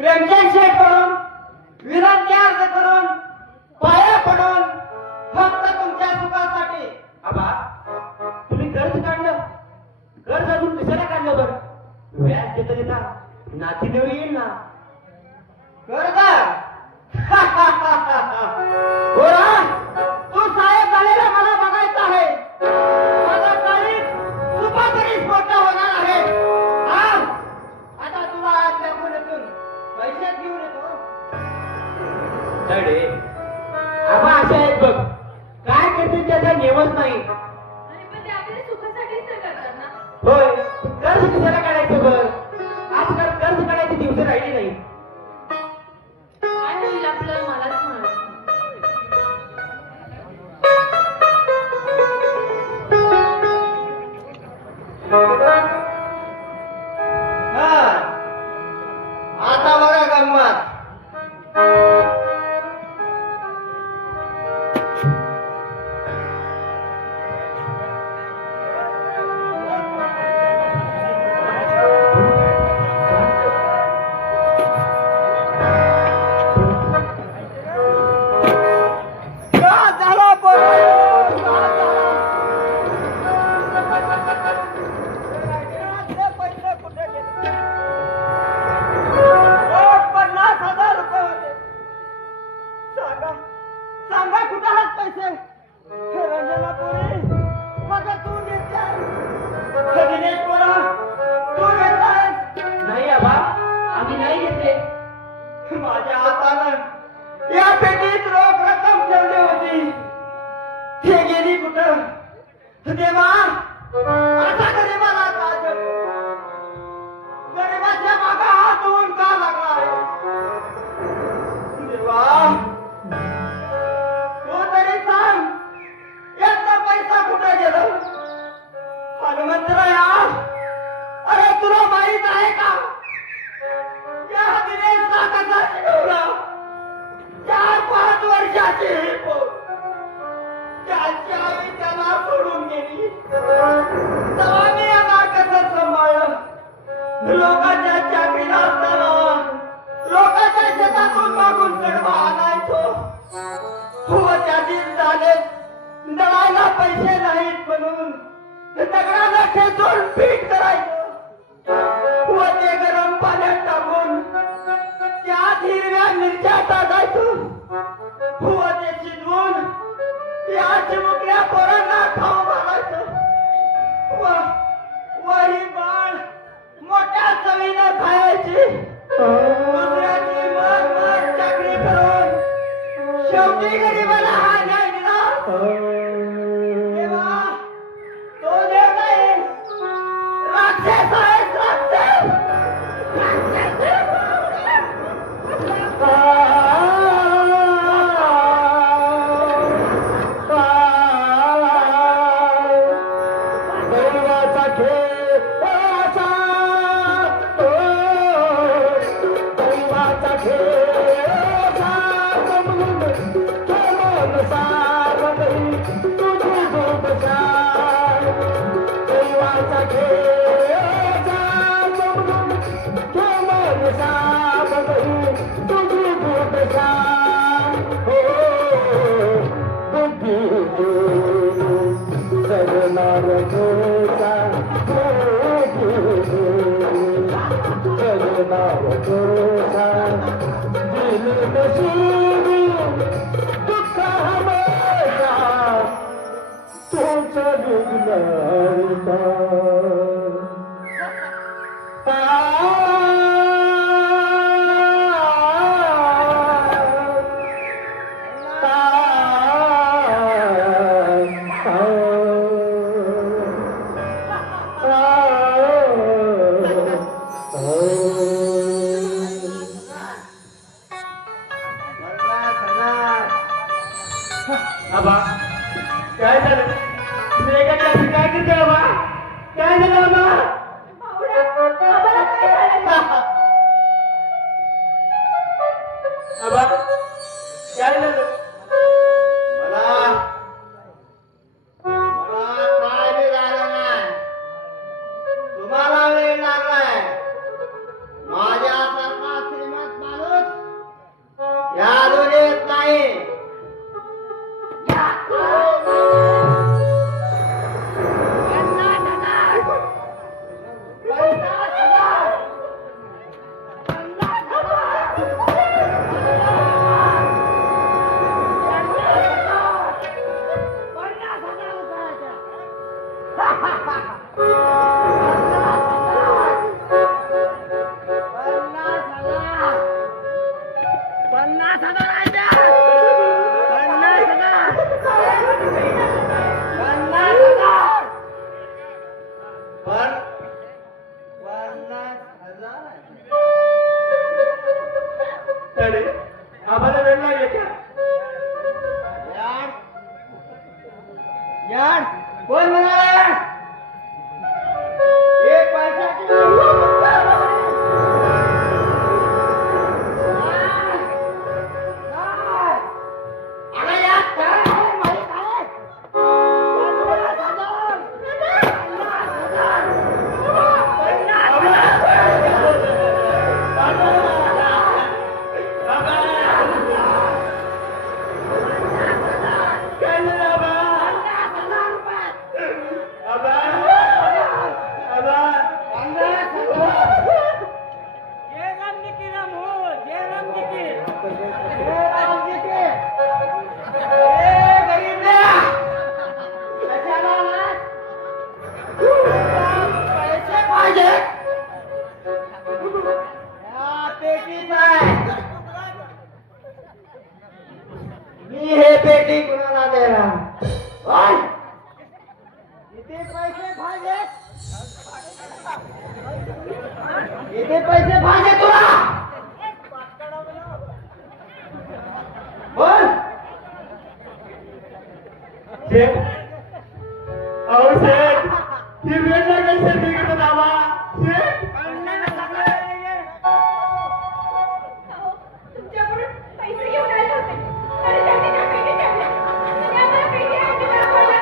प्रेमचंद शेठ करून विनंती अर्ज करून पाया पडून फक्त तुमच्या सुखासाठी आबा तुम्ही कर्ज काढलं कर्ज अजून कशाला काढलं बरं व्याज देता देता नाती देवी येईल ना कर्ज बोला तू साहेब झालेला मला बघायचं आहे माझा तारीख सुपातरी मोठा होणार आहे आता तुला आज कोणातून पैसे घेऊन येतो तडे आबा असे आहेत बघ काय करतील त्याचा नियमच नाही होय कर्ज कशाला काढायचं बघ आजकाल कर्ज काढायचे दिवस राहिले नाही आपलं मलाच म्हण आता बघा गंमत माझ्या हातानं या पेटीत रोख रक्कम ठेवली होती ते गेली कुठं देवा आता गरीबाला काजल गरीबाच्या मागा हात धुवून का लागला आहे देवा तू तरी सांग याचा पैसा कुठे गेला हनुमंतराया अरे तुला माहित आहे का या दिनेशला कसा शिकवला 4-5 वर्षाची त्याची आई त्याला सोडून गेली तेव्हा मी याला कसं सांभाळलं लोकांच्या चाकरीला असताना लोकांच्या शेतातून मागून कडवा आणायचो हो त्यातील झाले दळायला पैसे नाहीत म्हणून दगडाला ठेचून पीठ करायचं व ते गरम पाण्यात टाकून त्यात हिरव्या मिरच्या टाकायचो व ते शिजवून त्या चिमुकल्या पोरांना खाऊ घालायचो व ही बाळ मोठ्या चवीनं खायची दुसऱ्याची मग चाकरी करून शेवटी गरीबाला हा न्याय दिला देवा तो देव नाही राक्षस आहे राक्षस आबा काय झालं काय करते आबा काय झालं आबा आम्हाला काय झालं साडे आम्हाला वेळ लागेल का यार कोण म्हणाला एक पैसा मी हे पेटी कुणाला देणार इथे पैसे पाहिजे इथे पैसे पाहिजे तुला बोल शेठ अहो शेठ ही वेळ लागेल सर्टिफिकेट दावा शेठ तुमच्याकडून पैसे घेऊन आले होते आणि त्यांनी त्या पेटी ठेवल्या. त्या मला पेटी आणली दाखवायला.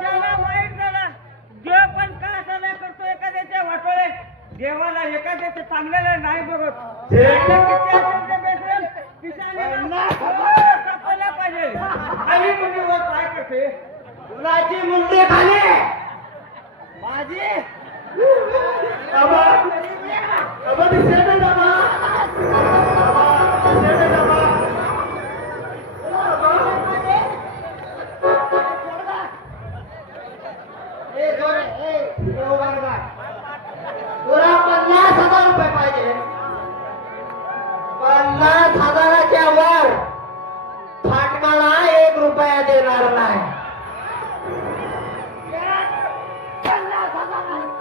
त्याला वाईट झाला. देव पण का असं करतो एखाद्याच्या वाटोळे देवाला एखाद्याचं चांगल्याला नाही बघत. किती असेल ते बेसरेल, पिसाने सापडला पाहिजे. आणि मुलीवर काय करते कुणाची मुंडी खाली माझी अबा अबा दिसत दाबा दिसत दाबा तुला 50,000 रुपये पाहिजे 50,000च्या वर फाटकाला 1 रुपया देणार नाही 50,000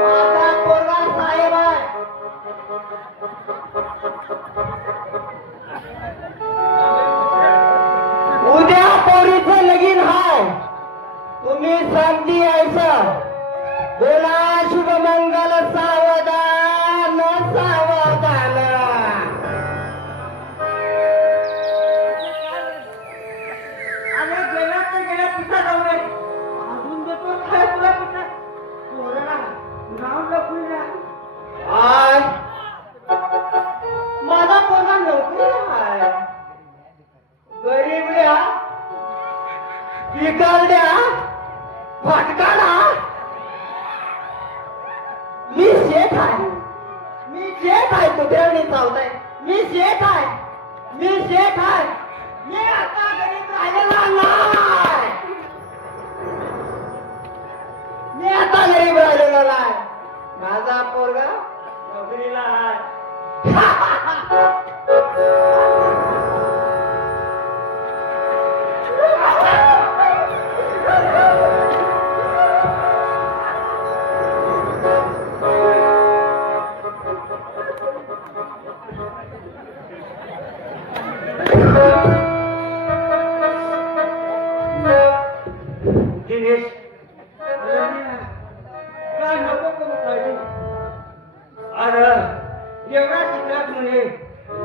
माझा पोरगा साहेब आहे उद्या पोरीचं लगीन हाय तुम्ही समजी यायचं बोला शुभ मंगल सावधान सावधान अरे गेला तर गेला पिसा जाऊ नये अजून देतो काय तुला पिसा पोराला नाव लपूया आज माझा पोरगा नोकरीला आहे गरीबड्या बिगरड्या फटकाला मी शेठ आहे मी शेठ आहे कुत्र्यावणी चावताय मी शेठ आहे मी शेठ आहे मी आता गरीब राहिलेला नाही मी आता गरीब राहिलेला नाही माझा पोरगा नोकरीला आहे दिनेश काय नको करू पाहिजे अरे एवढा शिकलात म्हणे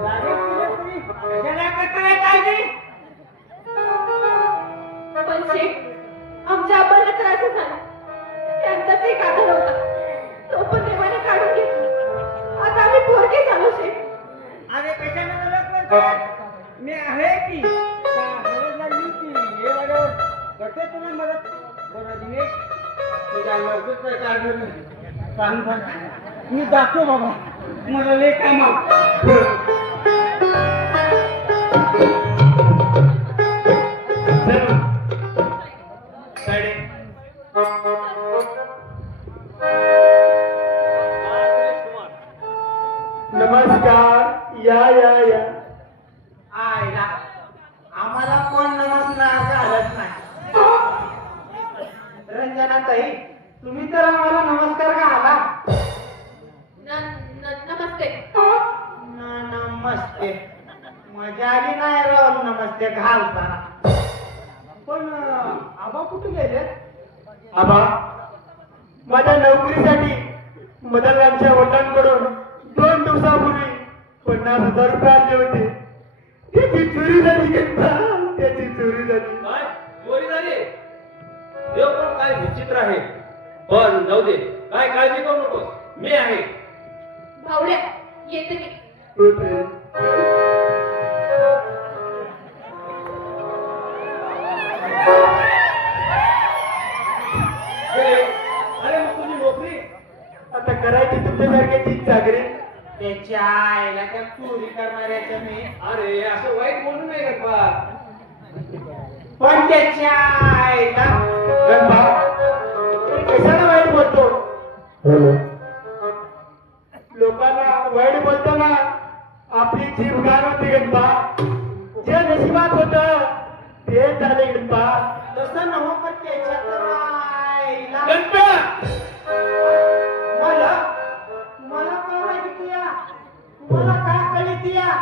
लागेल तुला तरी कशाला करताय काय नाही पण शेठ, आमच्या आबाला त्रास झाला. त्यांचाच एक आधार होता. तो पण देवाने काढून घेतला. आता आम्ही पोरके झालो शेठ. अरे कशाला मदत करते मी आहे की गरज लागली की हे वाड्यावर करते तुला मदत बरं दिनेश तुझ्या लवकर काय सांग मी जातो बाबा मला लय काम साडे ताई तुम्ही तर आम्हाला नमस्कार का आला नमस्ते नमस्ते मजा आली नाही राव नमस्ते घालताना पण आबा कुठे गेले आबा माझ्या नोकरीसाठी मदनरावच्या वडिलांकडून 2 दिवसापूर्वी 50,000 रुपये आणले होते त्याची चोरी झाली त्याची चोरी झाली काय चोरी झाली देव पण काय विचित्र आहे पण जाऊ दे काय काळजी करू नकोस मी आहे भावड्या येते मी होते अरे मग तुझी नोकरी आता करायची तुमच्यासारख्याची चाकरी त्याच्या आईला त्या चोरी करणाऱ्याच्या मी अरे असं वाईट बोलू नये गप्पा पण त्याच्या आईला गंभा कशाला वाईट बोलतो लोकांना वाईट बोलताना आपली जीभ गार होती गंभा जे नशिबात होत ते झाले गंभा तसं नव्ह पण त्याच्या तर आईला गणप्या मला तुम्हाला काय माहिती या तुम्हाला काय कळली ती या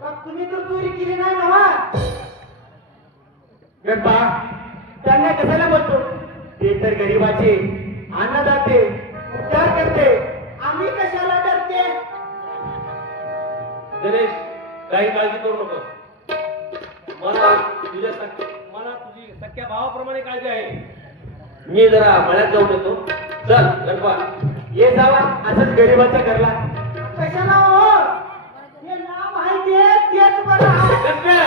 मग तुम्ही तर चोरी केली नाही ना गणपा त्यांना कशाला बोलतो ते तर गरीबाचे अन्नदाते उद्धार करते आम्ही कशाला डरते दिनेश काही काळजी करू नको मला तुझी सख्या भावाप्रमाणे काळजी आहे मी जरा मळ्यात जाऊन येतो चल गणपा ये जावा असंच गरीबाच्या घरला कशाला हो हे नाव माहिती आहे तेच बरं आहे. गणप्या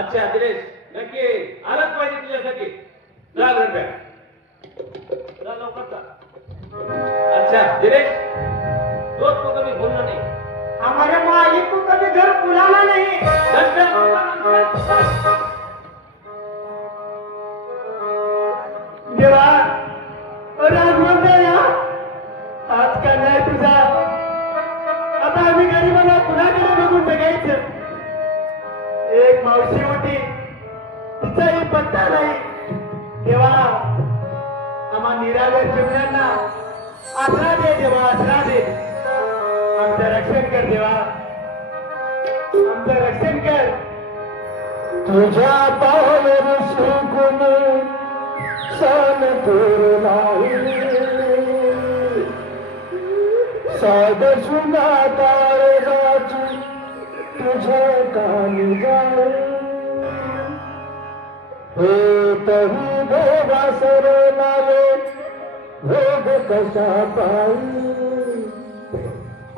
अच्छा दिनेश नक्की आलंच पाहिजे तुझ्यासाठी जा गणप्या जा लवकर जा अच्छा दिनेश तोच तो कमी बोलला नाही हमारे मालिक को कभी घर बुलाना नहीं देवा अरे आज म्हणते ना आज का नाही तुझा आता आम्ही गरीबाला कुणाकडे बघून बघायचं एक मावशी होती तिचाही पत्ता नाही देवा आम्हा निरागर जीवनांना आसरा दे देवा आसरा दे आमचं रक्षण कर देवा आमचं रक्षण कर तुझ्या पायावर शिकून सन नाही साध सुना तारगाची तुझ्या कानी जाय हे तरी देवा सरनाले भोग कशा पायी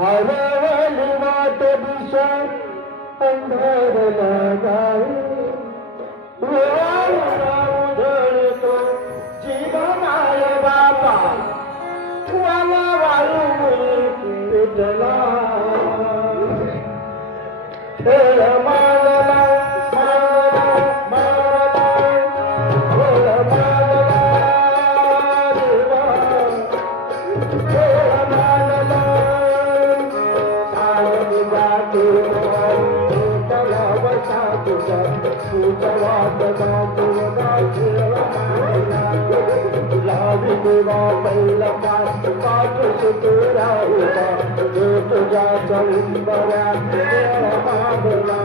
हरवली वाट दिशा अंधार लागाई उधळतो जीवनाय बापा वाला वाळू पेटला खेळ मानला मानला मानला खेळ मानला देवा खेळ मानला सावली जाते त्याला बसा तुझा तुझा वादना तुझा खेळ मानला लावी देवा पहिला पाठ सुतरा होता तुझ्या चौंबऱ्या खेळ मानला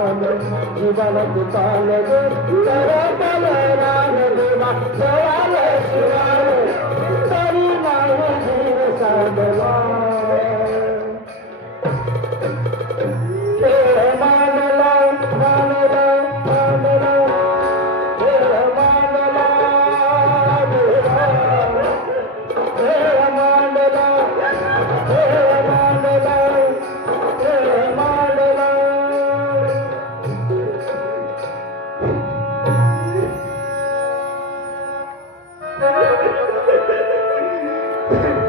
जीवाला दुकान तरी नाही जीव साधला खेळ मानला मानला मानला खेळ मानला देवा आहे